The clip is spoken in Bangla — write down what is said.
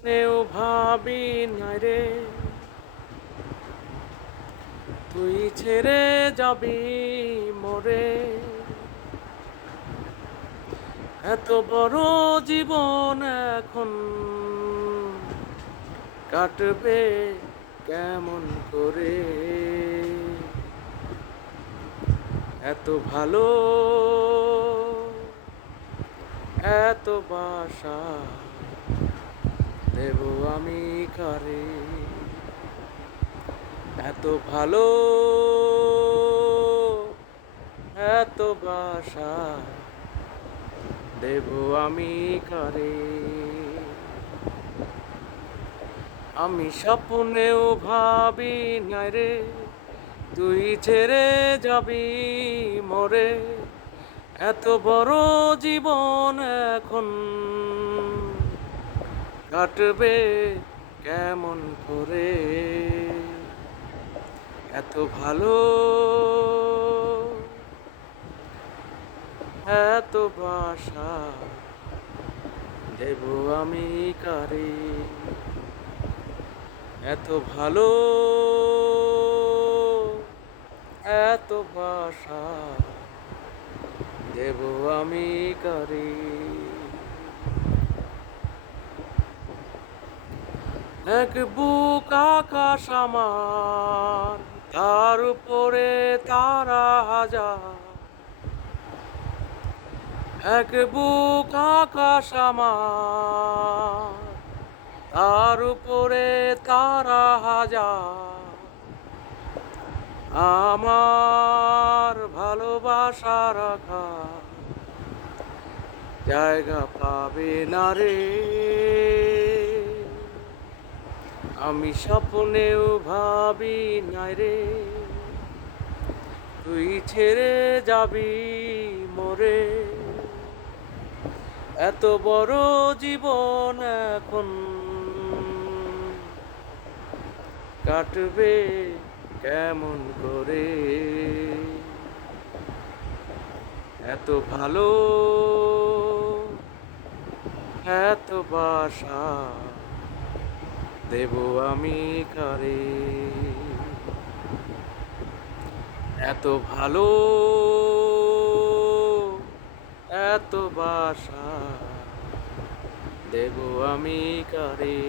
স্বপ্নেও ভাবি নাই রে তুই ছেড়ে যাবি মোরে। এত বড় জীবন এখন কাটবে কেমন করে। এত ভালো এত বাসা দেব আমি কারে। এত ভালো এত বাসা দেব আমি কারে। আমি স্বপ্নেও ভাবি নাই রে তুই ছেড়ে যাবি মোরে। এত বড় জীবন এখন কাটবে কেমন করে। এত ভালো এত বাসা দেব আমি কারে। এত ভালো এত বাসা দেব আমি কারে। এক বুক আকাশ আমার তার উপরে তারা হাজার। এক বুক আকাশ আমার তার উপরে তারা হাজার। আমার ভালোবাসা রাখা জায়গা পাবে না রে। আমি স্বপ্নেও ভাবি নাই রে তুই ছেড়ে যাবি মোরে। এত বড় জীবন এখন কাটবে কেমন করে। এত ভালো এত বাসা দেব আমি কারে। এত ভালো এত বাসা দেব আমি কারে।